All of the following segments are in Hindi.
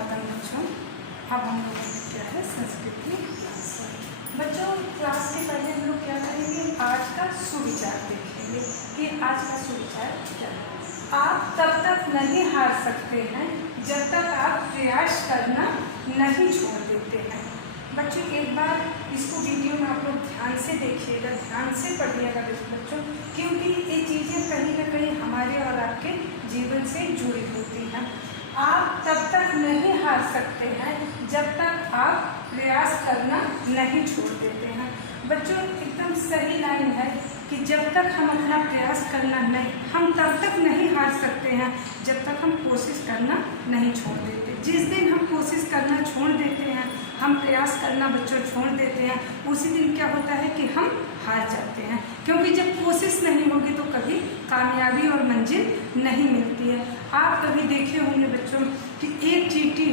सुप्रभातम बच्चों। अब हम लोगों ने क्या है संस्कृत की क्लास। बच्चों क्लास के पहले हम लोग क्या करेंगे, आज का सुविचार देखेंगे कि आज का सुविचार क्या है। आप तब तक नहीं हार सकते हैं जब तक आप प्रयास करना नहीं छोड़ देते हैं। बच्चों एक बार इसको वीडियो में आप लोग ध्यान से देखिएगा, ध्यान से पढ़िएगा बच्चों, क्योंकि ये चीज़ें कहीं ना कहीं हमारे और आपके जीवन से जुड़ी होती हैं। आप तब तक नहीं हार सकते हैं जब तक आप प्रयास करना नहीं छोड़ देते हैं। बच्चों एकदम सही लाइन है कि जब तक हम अपना प्रयास करना नहीं, हम तब तक नहीं हार सकते हैं जब तक हम कोशिश करना नहीं छोड़ देते। जिस दिन हम कोशिश करना छोड़ देते हैं, हम प्रयास करना बच्चों छोड़ देते हैं, उसी दिन क्या होता है कि हम हार जाते हैं। क्योंकि जब कोशिश नहीं होगी तो कभी कामयाबी और मंजिल नहीं मिलती है। आप कभी देखे होंगे बच्चों कि एक चींटी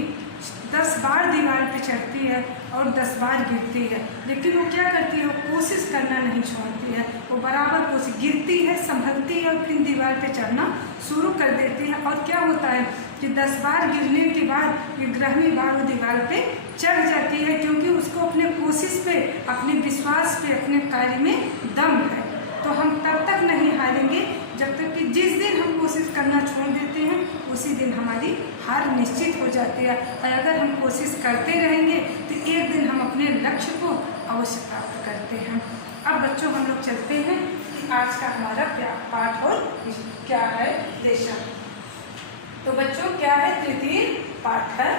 10 बार दीवार पे चढ़ती है और 10 बार गिरती है, लेकिन वो क्या करती है, वो कोशिश करना नहीं छोड़ती है। वो बराबर कोशिश, गिरती है, संभलती है और फिर दीवार पे चढ़ना शुरू कर देती है। और क्या होता है कि 10 बार गिरने के बाद 11वीं बार वो दीवार पे चढ़ जाती है, क्योंकि उसको अपने कोशिश पे, अपने विश्वास पे, अपने कार्य में दम है। तो हम तब तक नहीं हारेंगे जब तक कि जिस दिन हम कोशिश करना छोड़ देते हैं उसी दिन हमारी हार निश्चित हो जाती है। और अगर हम कोशिश करते रहेंगे तो एक दिन हम अपने लक्ष्य को अवश्य प्राप्त करते हैं। अब बच्चों हम लोग चलते हैं कि आज का हमारा पाठ और क्या है देशा। तो बच्चों क्या है, तृतीय पाठ है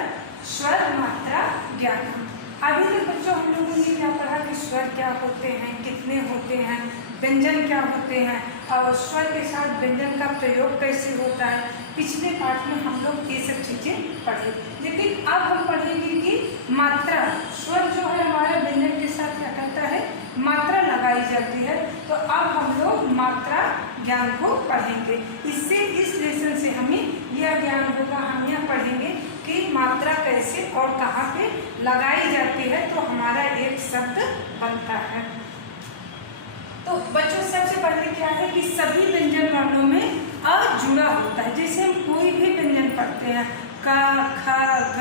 स्वर मात्रा ज्ञान। अभी तक बच्चों हम लोगों ने क्या पढ़ा कि स्वर क्या होते हैं, कितने होते हैं, व्यंजन क्या होते हैं और स्वर के साथ व्यंजन का प्रयोग कैसे होता है। पिछले पाठ में हम लोग ये सब चीज़ें पढ़े, लेकिन अब हम पढ़ेंगे कि मात्रा, स्वर जो है हमारे व्यंजन के साथ क्या करता है, मात्रा लगाई जाती है। तो अब हम लोग मात्रा ज्ञान को पढ़ेंगे। इससे इस लेसन से हमें यह ज्ञान होगा, हम यह पढ़ेंगे कि मात्रा कैसे और कहाँ पे लगाई जाती है तो हमारा एक शब्द बनता है। तो बच्चों सबसे पहले क्या है कि सभी व्यंजन वर्णों में अ जुड़ा होता है। जैसे हम कोई भी व्यंजन पढ़ते हैं, क, ख, ग,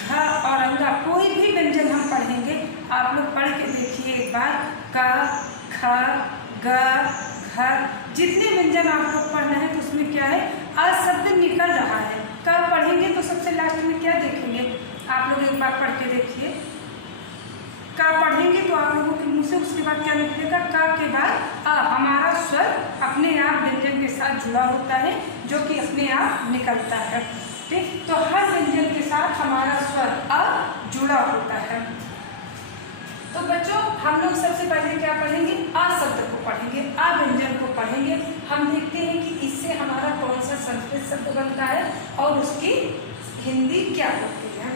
घ और अंगा, कोई भी व्यंजन हम पढ़ेंगे, आप लोग पढ़ के देखिए एक बार। क, ख, ग, घ, जितने व्यंजन आप लोग पढ़ना है तो उसमें क्या है, अ शब्द निकल रहा है। क पढ़ेंगे तो सबसे लास्ट में क्या देखेंगे, आप लोग एक बार पढ़ के देखिए। का पढ़ेंगे तो आप लोगों के मुंह से उसके बाद क्या निकलेगा, का के बाद अ। हमारा स्वर अपने आप व्यंजन के साथ जुड़ा होता है, जो कि अपने आप निकलता है। ठीक, तो हर व्यंजन के साथ हमारा स्वर अ जुड़ा होता है। तो बच्चों हम लोग सबसे पहले क्या पढ़ेंगे, अ शब्द को पढ़ेंगे, अ व्यंजन को पढ़ेंगे। हम देखते हैं कि इससे हमारा कौन सा संस्कृत शब्द बनता है और उसकी हिंदी क्या होती है।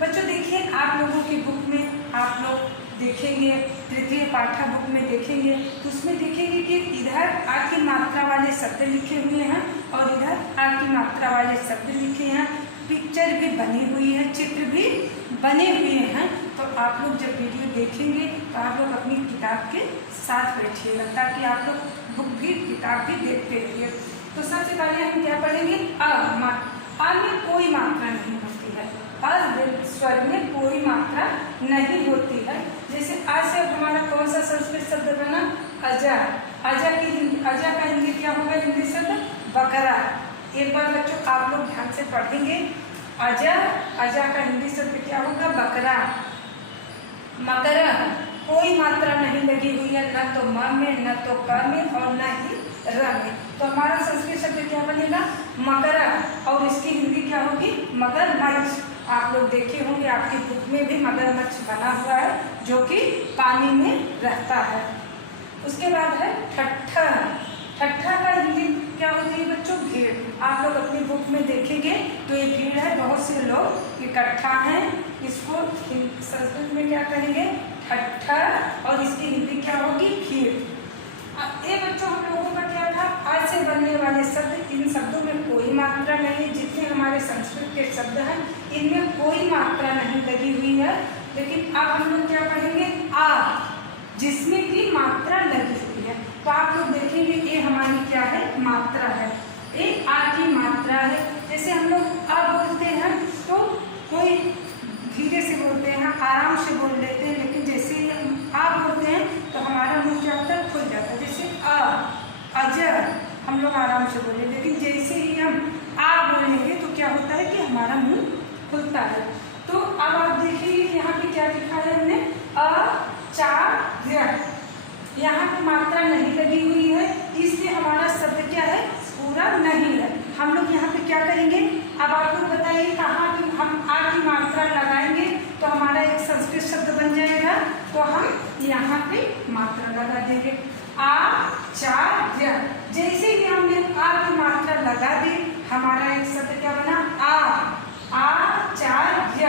बच्चों देखिए, आप लोगों की बुक में आप लोग देखेंगे, तृतीय पाठा बुक में देखेंगे तो उसमें देखेंगे कि इधर आ की मात्रा वाले शब्द लिखे हुए हैं और इधर आ की मात्रा वाले शब्द लिखे हैं। पिक्चर भी बनी हुई है, चित्र भी बने हुए हैं। तो आप लोग जब वीडियो देखेंगे तो आप लोग अपनी किताब के साथ बैठिएगा, ताकि आप लोग बुक भी, किताब भी देखते रहिए। तो सबसे पहले हम क्या पढ़ेंगे, अ में कोई मात्रा नहीं होती है, स्वर में कोई मात्रा नहीं होती है। जैसे आज से हमारा कौन सा संस्कृत शब्द बना, अजा। अजा का हिंदी क्या होगा, हिंदी शब्द बकरा। एक बार बच्चों आप लोग ध्यान से पढ़ेंगे, अजा का हिंदी शब्द क्या होगा, बकरा। मकरा, कोई मात्रा नहीं लगी हुई है, न तो म में, न तो क में और न ही र में। तो हमारा संस्कृत शब्द क्या बनेगा, मकरा, और इसकी हिंदी क्या होगी, मगरमच्छ। आप लोग देखे होंगे, आपकी बुक में भी मगरमच्छ बना हुआ है, जो कि पानी में रहता है। उसके बाद है ठट्ठा। ठट्ठा का हिंदी क्या होती है बच्चों, भीड़। आप लोग अपनी बुक में देखेंगे तो ये भीड़ है, बहुत से लोग इकट्ठा हैं। इसको संस्कृत में क्या कहेंगे, ठट्ठा, और इसकी हिंदी क्या होगी, भीड़। ये बच्चों हम लोगों का क्या था, आज से बनने वाले शब्द, इन शब्दों में कोई मात्रा नहीं। जितने हमारे संस्कृत के शब्द हैं इनमें कोई मात्रा नहीं लगी हुई है। लेकिन अब हम लोग क्या पढ़ेंगे, आ, जिसमें की मात्रा लगी हुई है। तो आप लोग देखेंगे ये हमारी क्या है, मात्रा है, ये आ की मात्रा है। जैसे हम लोग आ बोलते हैं तो खुलता है। तो अब आप देखिए यहाँ पे क्या लिखा है हमने, आचार्य, यहाँ पे मात्रा नहीं लगी हुई है, इसलिए हमारा शब्द क्या है, पूरा नहीं है। हम लोग यहाँ पे क्या करेंगे, अब आप लोग बताइए कहाँ पे हम आ की मात्रा लगाएंगे तो हमारा एक संस्कृत शब्द बन जाएगा। तो हम यहाँ पे मात्रा लगा देंगे, आचार्य। जैसे ही हमने आ की मात्रा लगा दी, हमारा एक शब्द क्या बना, आचार्य।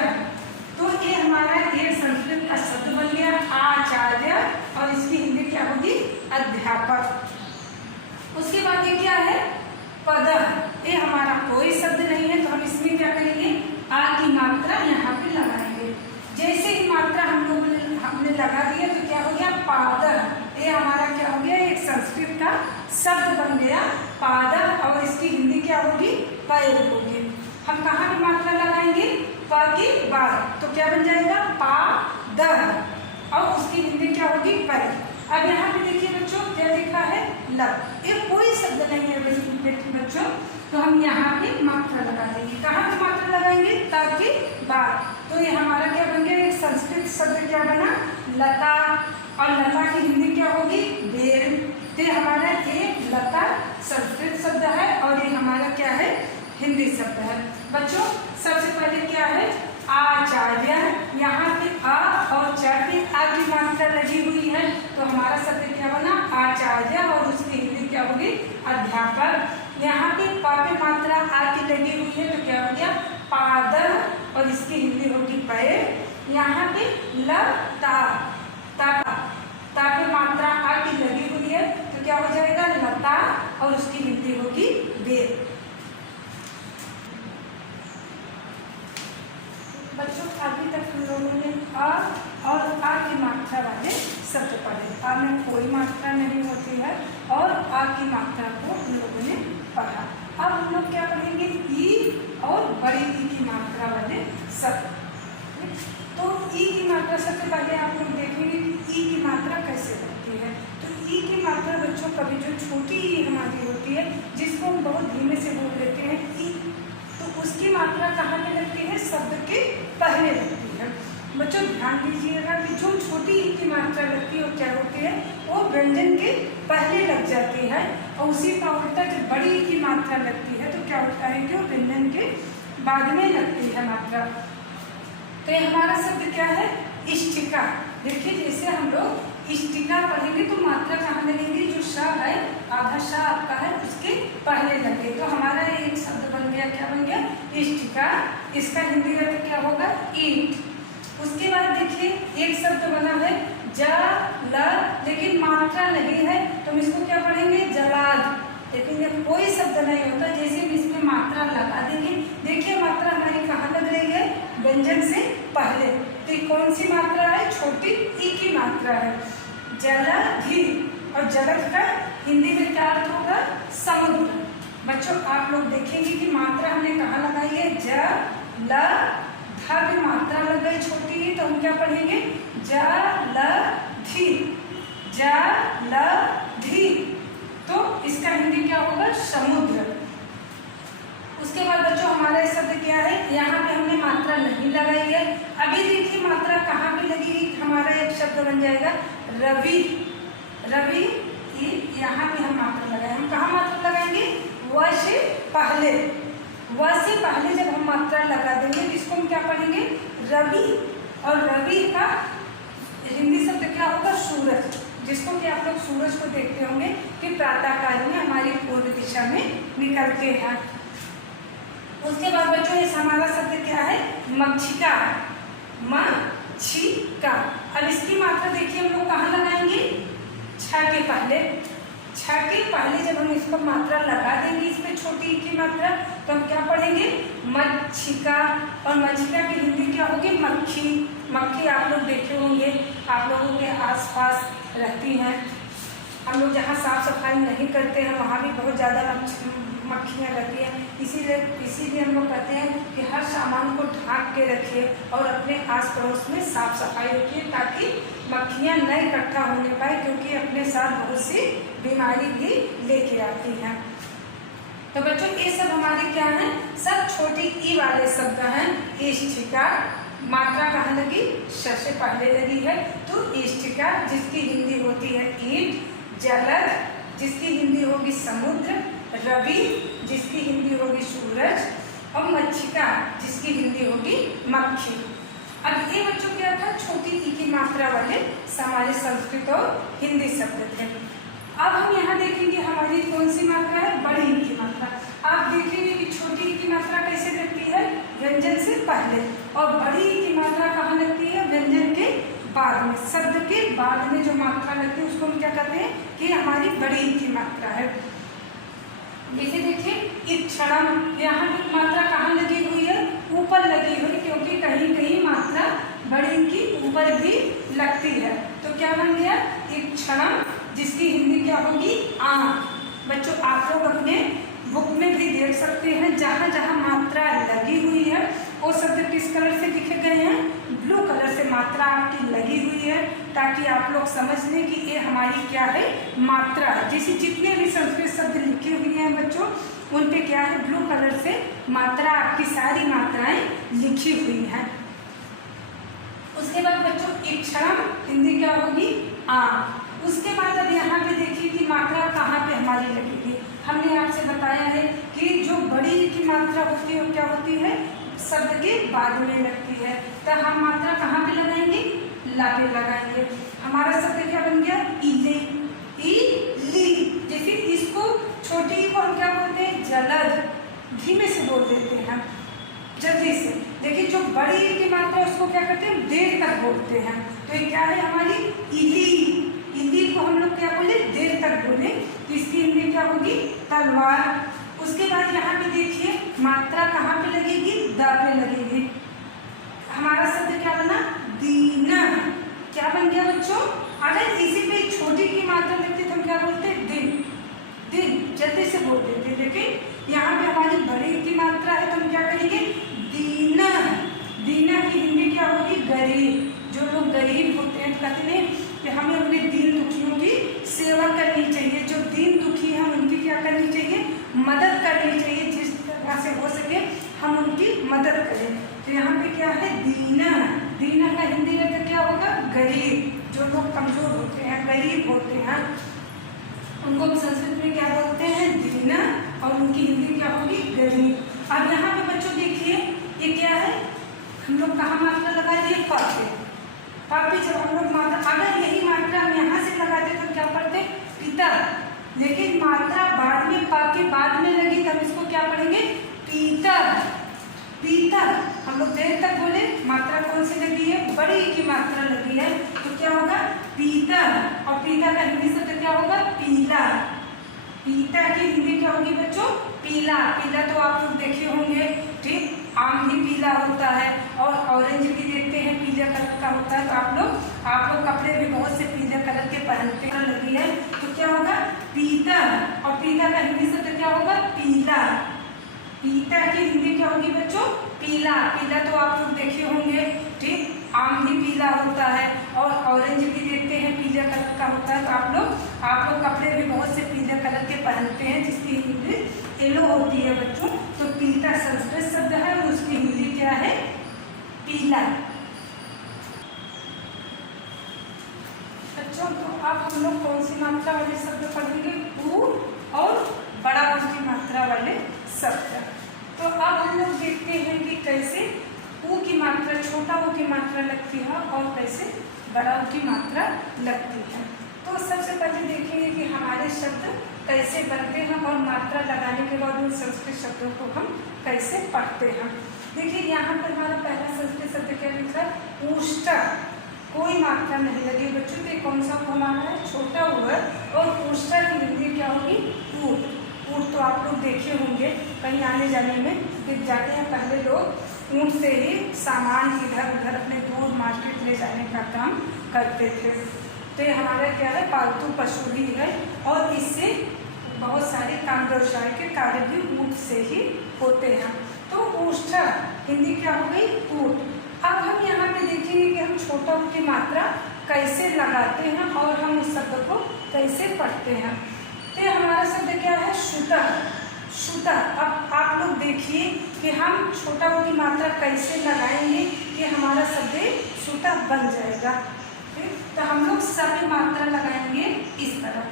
तो ये हमारा एक संस्कृत का शब्द बन गया आचार्य, और इसकी हिंदी क्या होगी, अध्यापक। उसके बाद ये क्या है, पद। ये हमारा कोई शब्द नहीं है, तो हम इसमें क्या करेंगे, आ की मात्रा यहाँ पे लगाएंगे। जैसे ही मात्रा हमने लगा दिया तो क्या हो गया, पाद। ये हमारा क्या हो गया, एक संस्कृत का शब्द बन गया पाद, और इसकी हिंदी क्या होगी, पैर होगी। हम कहाँ पे मात्रा लगाएंगे, प के बाद, तो क्या बन जाएगा, पाद, और उसकी हिंदी क्या होगी, पैर। अब यहाँ पे देखिए बच्चों क्या लिखा है, लग। ये कोई शब्द नहीं है बच्चों, तो हम यहाँ पे मात्रा लगा देंगे। कहाँ पे मात्रा लगाएंगे, ता के बाद। तो ये हमारा क्या बन गया, एक संस्कृत शब्द क्या बना, लता, और लता की हिंदी क्या होगी, बेल। तो हमारा एक लता संस्कृत शब्द है, और ये हमारा क्या है, हिंदी शब्द है। बच्चों सबसे पहले क्या है, आचार्य, यहाँ पे आ और च पे आ की मात्रा लगी हुई है, तो हमारा शब्द क्या बना, आचार्य, और उसकी हिंदी क्या होगी, अध्यापक। यहाँ पे प पे मात्रा आ की लगी हुई है, तो क्या हो गया, पाद, और इसकी हिंदी होगी पैर। यहाँ पे लता, ता पे मात्रा आ की लगी हुई है, तो क्या हो जाएगा, लता, और उसकी हिंदी होगी बेल। बच्चों अभी तक हम लोगों ने अ और आ की मात्रा वाले शब्द पढ़े। आ में कोई मात्रा नहीं होती है, और आ की मात्रा को हम लोगों ने पढ़ा। अब हम लोग क्या पढ़ेंगे, ई और बड़ी ई की मात्रा वाले शब्द। तो ई की मात्रा सबसे पहले आप लोग देखेंगे कि ई की मात्रा कैसे लगती है। तो ई की मात्रा बच्चों कभी जो छोटी ई हमारी होती है, जिसको हम बहुत धीमे से बोल देते हैं ई, तो उसकी मात्रा कहाँ पे लगती है, शब्द के पहले लगती है। बच्चों ध्यान दीजिएगा कि जो छोटी ई की मात्रा लगती है वो क्या होती है, वो व्यंजन के पहले लग जाती है, और उसी का उल्टा जब बड़ी ई की मात्रा लगती है तो क्या होता है कि वो व्यंजन के बाद में लगती है मात्रा। तो ये हमारा शब्द क्या है, इष्टिका। देखिए जैसे हम लोग इष्टिका पढ़ेंगे तो मात्रा कहाँ लगेगी, जो श है, आधा श आपका है, उसके पहले लगे। तो हमारा एक शब्द बन गया, क्या बन गया, इष्टिका। इसका हिंदी में क्या होगा, ईंट। उसके बाद देखिए एक शब्द बना है जल, लेकिन मात्रा नहीं है, तो हम इसको क्या पढ़ेंगे, जलाद। लेकिन ये कोई शब्द नहीं होता, जैसे हम इसमें मात्रा लगा देंगे। देखिए मात्रा हमारी कहाँ लग रही है, व्यंजन से पहले। तो कौन सी मात्रा है, छोटी ई की मात्रा है, जलधि। और जलध का हिंदी में क्या अर्थ होगा, समुद्र। बच्चों आप लोग देखेंगे कि मात्रा हमने कहाँ लगाई है, जलध की मात्रा लग गई छोटी, तो हम क्या पढ़ेंगे, जलधि, जलधि। तो इसका हिंदी क्या होगा, समुद्र। उसके बाद बच्चों हमारा शब्द क्या है, यहाँ पे हमने मात्रा नहीं लगाई है। अभी देखिए मात्रा कहाँ पे लगेगी, हमारा एक शब्द बन जाएगा रवि। रवि, यहाँ पे हम मात्रा लगाए। हम कहाँ मात्रा लगाएंगे, व से पहले। व से पहले जब हम मात्रा लगा देंगे तो इसको हम क्या पढ़ेंगे, रवि। और रवि का हिंदी शब्द क्या होगा, सूरज। जिसको कि आप लोग सूरज को देखते होंगे कि प्रातःकाल में हमारी पूर्व दिशा में निकलते हैं। उसके बाद बच्चों ये हमारा शब्द क्या है, मक्षिका, मक्षिका। अब इसकी मात्रा देखिए हम लोग कहाँ लगाएंगे, छ के पहले। छ के पहले जब हम इसको मात्रा लगा देंगे, इस पे छोटी ई की मात्रा, तो हम क्या पढ़ेंगे, मक्षिका। और मक्षिका की हिंदी क्या होगी, मक्खी। मक्खी आप लोग देखे होंगे, आप लोगों के आसपास रहती हैं। हम लोग जहाँ साफ सफाई नहीं करते हैं वहाँ भी बहुत ज़्यादा मक्खियाँ रहती हैं। इसीलिए हम लोग कहते हैं कि हर सामान को ढाँक के रखिए और अपने आस पड़ोस में साफ सफाई रखिए, ताकि मक्खियाँ न इकट्ठा होने पाए, क्योंकि अपने साथ बहुत सी बीमारी भी लेके आती हैं। तो बच्चों ये सब हमारे क्या हैं, सब छोटी ई वाले शब्द हैं। इष्टिका मात्रा कहाँ लगी, श से पहले लगी है, तो इष्टिका जिसकी हिंदी होती है ईंट, जलद जिसकी हिंदी होगी समुद्र, रवि जिसकी हिंदी होगी सूरज, और मच्छिका जिसकी हिंदी होगी मक्खी। अब ये बच्चों क्या था, छोटी ई की मात्रा वाले हमारे संस्कृत और हिंदी शब्द थे। अब हम यहाँ देखेंगे हमारी कौन सी मात्रा है, बड़ी ई की मात्रा। आप देखेंगे कि छोटी ई की मात्रा कैसे लगती है, व्यंजन से पहले, और बड़ी ई की मात्रा कहाँ लगती है, व्यंजन के बाद में, शब्द के बाद में जो मात्रा लगती है उसको हम क्या कहते हैं कि हमारी बड़ी ई की मात्रा है। जैसे देखिए इक्षणम, यहाँ की मात्रा कहाँ लगी हुई है, ऊपर लगी हुई, क्योंकि कहीं कहीं मात्रा बड़ी की ऊपर भी लगती है। तो क्या बन गया, इक्षणम जिसकी हिंदी क्या होगी आँख। बच्चों आप लोग अपने बुक में भी देख सकते हैं, जहाँ जहाँ मात्रा लगी हुई है वो शब्द किस कलर से लिखे गए हैं, ब्लू कलर से मात्रा आपकी लगी हुई है, ताकि आप लोग समझ लें कि ये हमारी क्या है, मात्रा है। जैसे जितने भी संस्कृत शब्द लिखे हुए हैं बच्चों, उन पे क्या है, ब्लू कलर से मात्रा, आपकी सारी मात्राएं लिखी हुई हैं। उसके बाद बच्चों इक्षणम हिंदी क्या होगी आँख। उसके बाद अब यहाँ पे देखिए कि मात्रा कहाँ पे हमारी लगेगी। हमने आपसे बताया है कि जो बड़ी की मात्रा होती है वो क्या होती है, शब्द के बाद में लगती है। तो हम मात्रा कहाँ पे लगाएंगे, ला पे लगाएंगे। हमारा शब्द क्या बन गया, इले, इली। जैसे इसको छोटी को हम क्या बोलते हैं, जलद, धीमे से बोल देते हैं, जल्दी से। देखिए जो बड़ी की मात्रा है उसको क्या करते हैं, देर तक बोलते हैं। तो ये क्या है हमारी इली, इली को हम लोग क्या बोले, देर तक बोले, तो इसकी हिंदी क्या होगी तलवार। उसके बाद यहाँ पे देखिए मात्रा कहाँ पे लगेगी, द पे लगेगी। हमारा शब्द क्या बना, दीना। क्या बन गया बच्चों, अगर इसी पे छोटी की मात्रा लगती तो हम क्या बोलते हैं, दिन, दिन, जल्दी से बोल देते। लेकिन यहाँ पे हमारी बड़ी की मात्रा है तो हम क्या करेंगे, दीना। दीना की हिंदी क्या होगी, गरीब। जो लोग गरीब होते हैं कहते हैं कि हमें अपने दीन दुखियों की सेवा करनी चाहिए। जो दीन दुखी हैं उनकी क्या करनी चाहिए, मदद करनी चाहिए। जिस तरह से हो सके हम उनकी मदद करें। तो यहाँ पे क्या है, दीना। दीना का हिंदी में क्या होगा, गरीब। जो लोग कमजोर होते हैं, गरीब होते हैं, उनको संस्कृत में क्या बोलते हैं, दीना, और उनकी हिंदी क्या होगी, गरीब। अब यहाँ पे बच्चों देखिए ये क्या है, हम लोग कहाँ मात्रा लगा दिए, पापे। पापे जब हम लोग मात्रा, अगर यही मात्रा हम यहाँ से लगाते तो क्या पढ़ते, पिता। लेकिन मात्रा बाद में, पा के बाद में लगी तब इसको क्या पढ़ेंगे, पीता, पीता। हम लोग देर तक बोले, मात्रा कौन सी लगी है, बड़ी की मात्रा लगी है, तो क्या होगा पीता। और पीता का हिंदी शब्द क्या होगा, पीला। पीता की हिंदी क्या होगी बच्चों, पीला। पीला तो आप लोग देखे होंगे, ठीक, आम भी पीला होता है और ऑरेंज भी देखते हैं पीले कलर का होता है। तो आप लोग कपड़े भी बहुत से पीले कलर के पहनते हैं, लगी है, तो क्या होगा पीता। और पीता का हिंदी शब्द क्या होगा, पीला। पीता की हिंदी क्या होगी बच्चों, पीला। पीला तो आप लोग देखे होंगे, ठीक, आम भी पीला होता है और ऑरेंज भी देखते हैं पीले कलर का होता है। तो आप लोग कपड़े भी बहुत से पीले कलर के पहनते हैं, जिसकी हिंदी येलो होती है बच्चों। तो पीता संस्कृत शब्द है और उसकी हिंदी क्या है, पीला। बच्चों तो अब हम लोग कौन सी मात्रा वाले शब्द पढ़ेंगे, ऊ और बड़ा ऊ की मात्रा वाले शब्द। तो अब हम लोग देखते हैं कि कैसे ऊ की मात्रा, छोटा ऊ की मात्रा लगती है और कैसे बड़ा ऊ की मात्रा लगती है। तो सबसे पहले देखेंगे कि हमारे शब्द कैसे बनते हैं और मात्रा लगाने के बाद उन संस्कृत शब्दों को हम कैसे पढ़ते हैं। देखिए यहाँ पर हमारा पहला संस्कृत शब्द क्या लिखा है, ऊष्टा। कोई मात्रा नहीं लगी बच्चों, तो कौन सा हमारा है, छोटा ऊ है। और ऊष्टा की हिंदी क्या होगी, ऊट। ऊट तो आप लोग देखे होंगे, कहीं आने जाने में दिख जाते हैं। पहले लोग ऊँट से ही सामान इधर उधर अपने दूर मार्केट ले जाने का काम करते थे। तो ये हमारा क्या है, पालतू पशु भी है और इससे बहुत सारे काम व्यवसाय के कार्य भी ऊँट से ही होते हैं। तो ऊष्टा हिंदी क्या हो गई, ऊट। अब हम यहाँ पे देखेंगे कि हम छोटा ऊ की मात्रा कैसे लगाते हैं और हम उस शब्द को कैसे पढ़ते हैं। तो हमारा शब्द क्या है, शूटर। सुता। अब आप लोग देखिए कि हम छोटा ऊ की मात्रा कैसे लगाएंगे कि हमारा शब्द सुता बन जाएगा। ठीक, तो हम लोग स की मात्रा लगाएंगे इस तरह।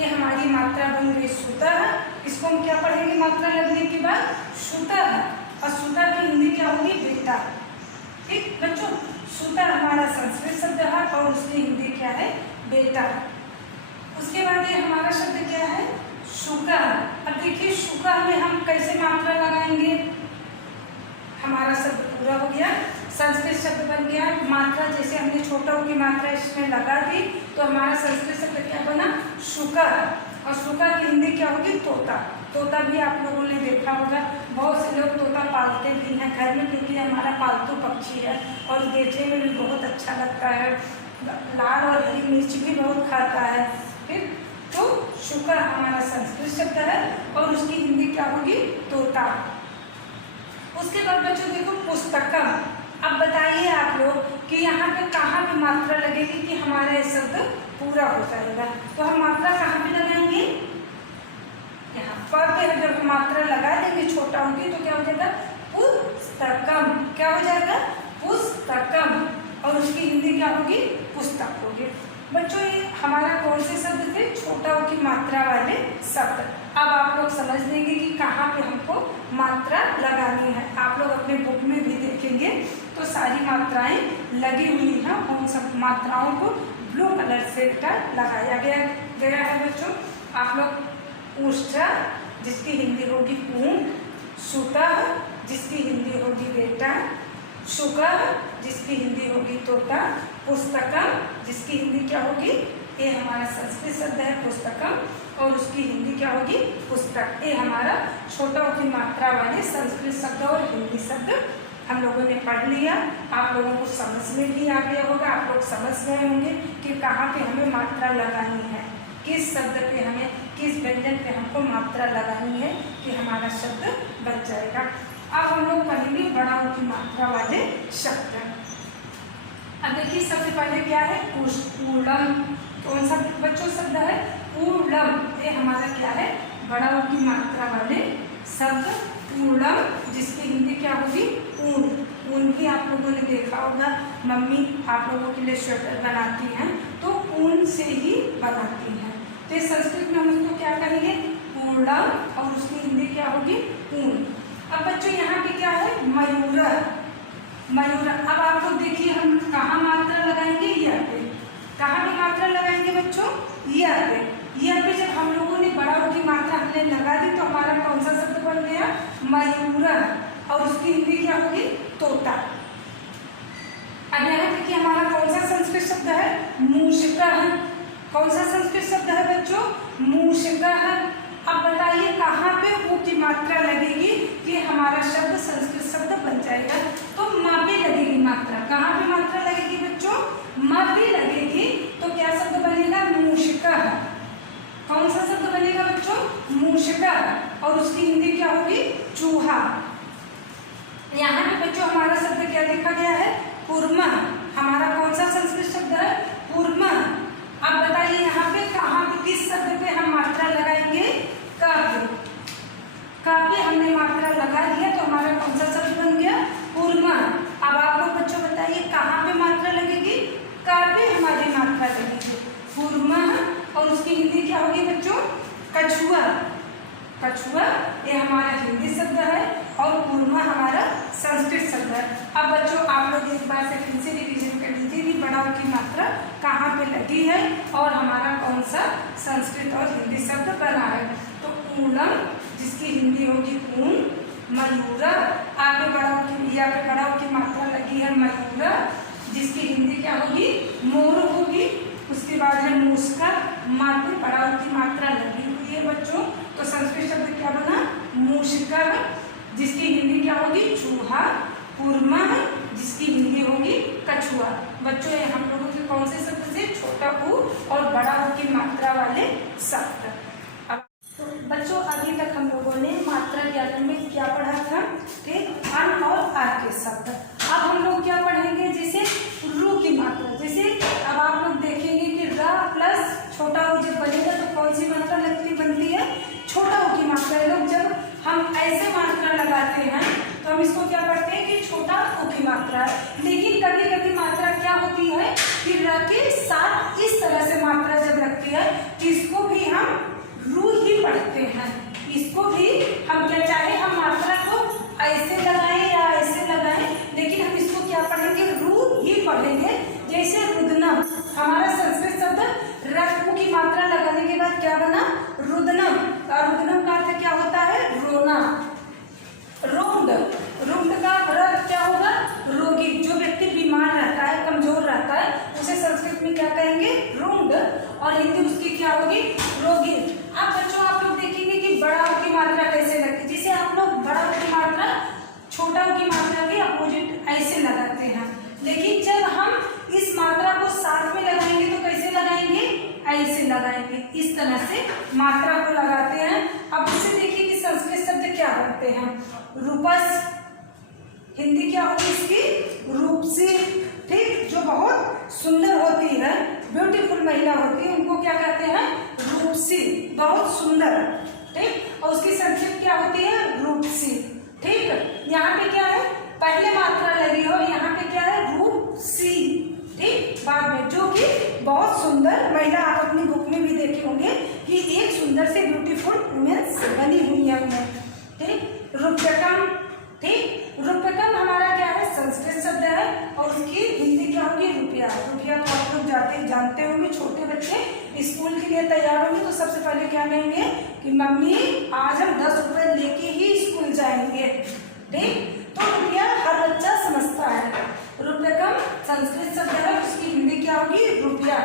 ये हमारी मात्रा बन गई सुता है। इसको हम क्या पढ़ेंगे मात्रा लगने के बाद? सुता है। और सुता की हिंदी क्या होगी? बेटा। ठीक बच्चों, सुता हमारा संस्कृत शब्द है और उसकी हिंदी क्या है? बेटा। उसके बाद ये हमारा शब्द क्या है? शुका। अब देखिए शुका में हम कैसे मात्रा लगाएंगे? हमारा शब्द पूरा हो गया, संस्कृत शब्द बन गया। मात्रा जैसे हमने छोटा ऊ की मात्रा इसमें लगा दी तो हमारा संस्कृत शब्द क्या बना? शुका। और शुका की हिंदी क्या होगी? तोता। तोता भी आप लोगों ने देखा होगा, बहुत से लोग तोता पालते भी हैं घर में, क्योंकि हमारा पालतू पक्षी है और देखने में भी बहुत अच्छा लगता है। लाल और हरी मिर्च भी बहुत खाता है। फिर तो शुका हमारा संस्कृत शब्द है और उसकी हिंदी क्या होगी? तोता। उसके बाद बच्चों देखो पुस्तकम। अब बताइए आप लोग कि यहाँ पे कहाँ पे मात्रा लगेगी कि हमारा ये शब्द पूरा हो जाएगा? तो हम मात्रा कहाँ पे लगाएंगे? यहाँ पर पे अगर हम मात्रा लगा देंगे छोटा होगी तो क्या हो जाएगा? पुस्तकम। क्या हो जाएगा? पुस्तकम। और उसकी हिंदी क्या होगी? पुस्तक होगी। बच्चों ये हमारा कौन से शब्द थे? छोटा ऊ की मात्रा वाले शब्द। अब आप लोग समझ लेंगे कि कहाँ पे हमको मात्रा लगानी है। आप लोग अपने बुक में भी देखेंगे तो सारी मात्राएं लगी हुई हैं। उन सब मात्राओं को ब्लू कलर से लगाया गया है बच्चों। आप लोग उष्टा जिसकी हिंदी होगी ऊंट, सुता जिसकी हिंदी होगी बेटा, शुका जिसकी हिंदी होगी तोता, पुस्तकम जिसकी हिंदी क्या होगी? ये हमारा संस्कृत शब्द है पुस्तकम और उसकी हिंदी क्या होगी? पुस्तक। ये हमारा छोटा ऊ की मात्रा वाले संस्कृत शब्द और हिंदी शब्द हम लोगों ने पढ़ लिया। आप लोगों को समझ में भी आ गया होगा, आप लोग समझ गए होंगे कि कहाँ पे हमें मात्रा लगानी है, किस शब्द पे हमें, किस व्यंजन पे हमको मात्रा लगानी है कि हमारा शब्द बन जाएगा। अब हम लोग पढ़ेंगे बड़ा ऊ की मात्रा वाले शब्द। अब देखिए सबसे पहले क्या है? ऊर्लम। कौन सा बच्चों शब्द है? ऊर्लम। ये हमारा क्या है? बड़ा ऊ की मात्रा वाले शब्द ऊर्लम जिसकी हिंदी क्या होगी? ऊन। ऊन भी आप लोगों ने देखा होगा, मम्मी आप लोगों के लिए स्वेटर बनाती हैं तो ऊन से ही बनाती हैं। तो संस्कृत में हम उसको क्या कहेंगे? ऊर्लम और उसकी हिंदी क्या होगी? ऊन। अब बच्चों यहाँ पे क्या है? मयूर। मयूर। अब आप लोग देखिए हम कहाँ मात्रा लगाएंगे? यह पे। कहाँ पे मात्रा लगाएंगे बच्चों? यह पे। यह पे जब हम लोगों ने बड़ा ऊ की मात्रा हमने लगा दी तो हमारा कौन सा शब्द बन गया? मयूर। और उसकी हिंदी क्या होगी? तोता। अब यहाँ देखिए हमारा कौन सा संस्कृत शब्द है? मूषिका। कौन सा संस्कृत शब्द है बच्चों? मूषिका। अब बताइए कहाँ पे ऊ की मात्रा लगेगी कि हमारा शब्द संस्कृत शब्द बन जाएगा? तो माँ पे लगेगी मात्रा। कहाँ पे मात्रा लगेगी बच्चों? माँ पे लगेगी। तो क्या शब्द बनेगा? मूषिका। कौन सा शब्द बनेगा बच्चों? मूषिका। और उसकी हिंदी क्या होगी? चूहा। यहाँ पे बच्चों हमारा शब्द क्या देखा गया है? कूर्मा। हमारा कौन सा संस्कृत शब्द है? कूर्मा। अब बताइए यहाँ पे कहाँ पे, किस शब्द पे हम मात्रा लगाएंगे? का पे। का पे हमने मात्रा लगा दिया तो हमारा कौन सा शब्द बन गया? कूर्मा। अब आप लोग बच्चों बताइए कहाँ पे मात्रा लगेगी? का पे हमारी मात्रा लगेगी। कूर्मा। और उसकी हिंदी क्या होगी बच्चों? कछुआ। कछुआ ये हमारा हिंदी शब्द है और कूर्मा हमारा संस्कृत शब्द है। अब बच्चों आप लोग एक बार से फिर से रिवीजन कर लीजिए कि बड़ा ऊ की मात्रा कहाँ पे लगी है और हमारा कौन सा संस्कृत और हिंदी शब्द बना है। तो ऊलम जिसकी हिंदी होगी ऊन, मयूर। आगे बड़ा ऊ की, या पे बड़ा ऊ की मात्रा लगी है मयूर जिसकी हिंदी क्या होगी? मोर होगी। उसके बाद है मूषका। माँ पे बड़ा ऊ की मात्रा लगी हुई है बच्चों, तो संस्कृत शब्द क्या बना? मूषिका जिसकी हिंदी क्या होगी? चूहा। कूर्मा जिसकी हिंदी होगी कछुआ। बच्चों ये हम लोगों के कौन से शब्द से? छोटा ऊ और बड़ा ऊ की मात्रा वाले शब्द। अब तो बच्चों अभी तक हम लोगों ने मात्रा ज्ञान में क्या पढ़ा था कि अन और आ के शब्द। अब हम लोग क्या पढ़ेंगे? जैसे रू की मात्रा। जैसे अब आप लोग देखेंगे कि र प्लस छोटा ऊ जब बनेगा तो कौन सी मात्रा लगती बनती है? हम इसको क्या पढ़ते हैं कि छोटा ऊ की मात्रा है। लेकिन कभी कभी मात्रा क्या होती है कि र के साथ इस तरह से मात्रा जब लगती है तो इसको भी हम रू ही पढ़ते हैं। इसको भी हम क्या चाहे हम मात्रा को ऐसे लगाएं या ऐसे लगाएं, लेकिन हम इसको क्या पढ़ेंगे, रू ही पढ़ेंगे। जैसे रुदनम, हमारा संस्कृत शब्द र की मात्रा लगाने के बाद क्या बना, रुदनम। और रुदनम का अर्थ क्या होता है, रोना। रुंड, रुंड का अर्थ क्या होगा, रोगी। जो व्यक्ति बीमार रहता है, कमजोर रहता है, उसे संस्कृत में क्या कहेंगे, रुंड, और हिंदी उसकी क्या होगी, रोगी। अब बच्चों आप लोग देखेंगे कि बड़ा ऊ की मात्रा कैसे लगती है। जिसे आप लोग बड़ा ऊ की मात्रा छोटा ऊ की मात्रा के अपोजिट ऐसे लगाते हैं, लेकिन जब हम इस मात्रा को साथ में लगाएंगे तो कैसे लगाएंगे, ऐसे लगाएंगे। इस तरह से मात्रा को लगाते हैं। अब इससे देखिए कि संस्कृत शब्द क्या बनते हैं, रूपस, हिंदी क्या होगी इसकी, रूपसी। ठीक, जो बहुत सुंदर होती है, ब्यूटीफुल महिला होती है, उनको क्या कहते हैं, रूपसी, बहुत सुंदर। ठीक, और उसकी संस्कृत क्या होती है, रूपसी। ठीक, यहाँ पे क्या है, पहले मात्रा लगी हो, यहाँ पे क्या है, रूपसी। ठीक, बाद में, जो कि बहुत सुंदर महिला। आप अपनी बुक में भी देखे होंगे कि एक सुंदर से ब्यूटीफुल वुमेन्स बनी हुई है। ठीक, रूप्यकम। ठीक, रूप्यकम हमारा क्या है, संस्कृत शब्द है, और उसकी हिंदी क्या होगी, रुपया। रुपया तो आप लोग जानते होंगे, छोटे बच्चे स्कूल के लिए तैयार होंगे तो सबसे पहले क्या कहेंगे कि मम्मी आज हम 10 रुपए लेके ही स्कूल जाएंगे। ठीक, तो रुपया हर बच्चा समझता है। रुपयकम संस्कृत शब्द है, उसकी हिंदी क्या होगी, रुपया,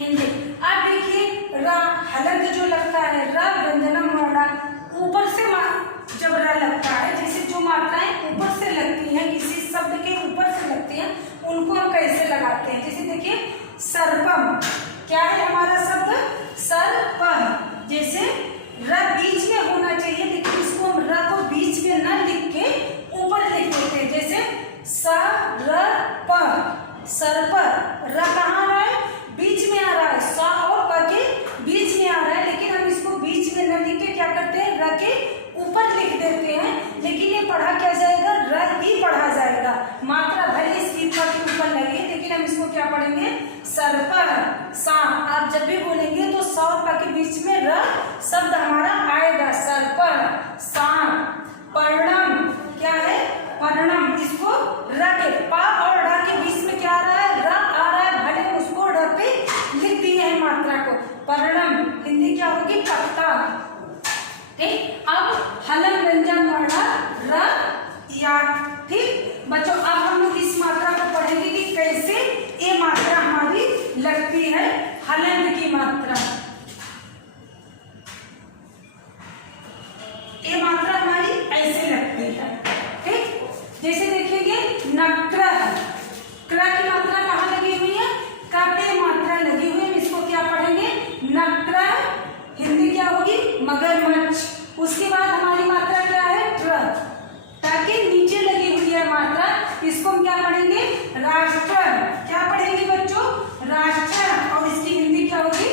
हिंदी। अब देखिए रा, हलंत जो लगता है, रा व्यंजनम वर्णा, ऊपर से जब रा लगता है, जैसे जो मात्राएं ऊपर से लगती हैं, किसी शब्द के ऊपर से लगती हैं, उनको हम कैसे लगाते हैं। जैसे देखिए सर्पम, क्या है हमारा शब्द, सर्प। जैसे र बीच में होना चाहिए, लेकिन इसको हम र को बीच में न लिख के ऊपर लिख देते हैं। जैसे सर्प, सर्प, र कहाँ आ रहा है, बीच में आ रहा है, सा और प के बीच में आ रहा है, लेकिन हम इसको बीच में न लिख के क्या करते हैं, र के ऊपर लिख देते हैं। लेकिन ये पढ़ा क्या जाएगा, र ही पढ़ा जाएगा। मात्रा भले इसकी प के ऊपर लगे, लेकिन हम इसको क्या पढ़ेंगे, सर्प, सांप। आप जब भी बोलेंगे तो सा और प के बीच में र शब्द हमारा आएगा, सर्प, सांप। पर्णम, क्या है, पर्णम, इसको र के पा और ड़ के बीच में क्या आ रहा है, र आ रहा है, भले उसको ड़ पे लिख दिए हैं मात्रा को। पर्णम, हिंदी क्या होगी, पत्ता। ठीक, अब हलन व्यंजन वर्ण र या। ठीक बच्चों, अब हम लोग इस मात्रा को पढ़ेंगे कि कैसे ये मात्रा हमारी लगती है, हलंत की मात्रा। ये मात्रा हमारी ऐसे लगती है। ठीक, जैसे देखेंगे नक्रह, क्र की मात्रा कहाँ लगी हुई है, क पे मात्रा लगी हुई है, इसको क्या पढ़ेंगे, नक्रह, हिंदी क्या होगी, मगरमच्छ। उसके बाद हमारी मात्रा क्या है, ट्र, ताकि नीचे लगी हुई है मात्रा, इसको हम क्या पढ़ेंगे, राष्ट्र। क्या पढ़ेंगे बच्चों, राष्ट्र, और इसकी हिंदी क्या होगी,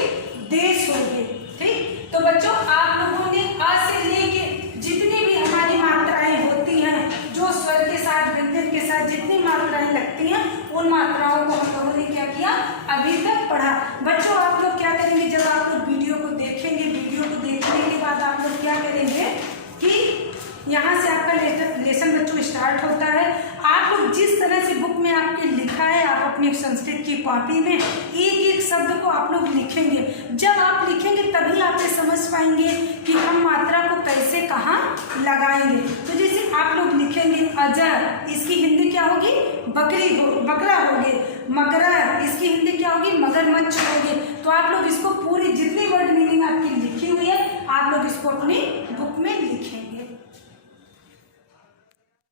देश होगी। ठीक, तो बच्चों आप लोगों ने आ से लेके जितनी भी हमारी मात्राएं होती हैं, जो स्वर के साथ, व्यंजन के साथ जितनी मात्राएं लगती हैं, उन मात्राओं को हम लोगों ने क्या किया, अभी तक पढ़ा। बच्चों आप लोग क्या करेंगे, जब आप लोग वीडियो को देखेंगे, वीडियो को देखने के बाद आप लोग क्या करेंगे कि यहाँ से आपका लेसन बच्चों स्टार्ट होता है। आप लोग जिस तरह से बुक में आपके लिखा है, आप अपनी संस्कृत की कॉपी में एक एक शब्द को आप लोग लिखेंगे। जब आप लिखेंगे तभी आप ये समझ पाएंगे कि हम मात्रा को कैसे कहाँ लगाएंगे। तो जैसे आप लोग लिखेंगे अजर, इसकी हिंदी क्या होगी, बकरी हो, बकरा होगी। मगरा, इसकी हिंदी क्या होगी, मगरमच्छ होगी। तो आप लोग इसको पूरी जितनी वर्ड मीनिंग आपकी लिखी हुई है, आप लोग इसको अपनी बुक में लिखेंगे।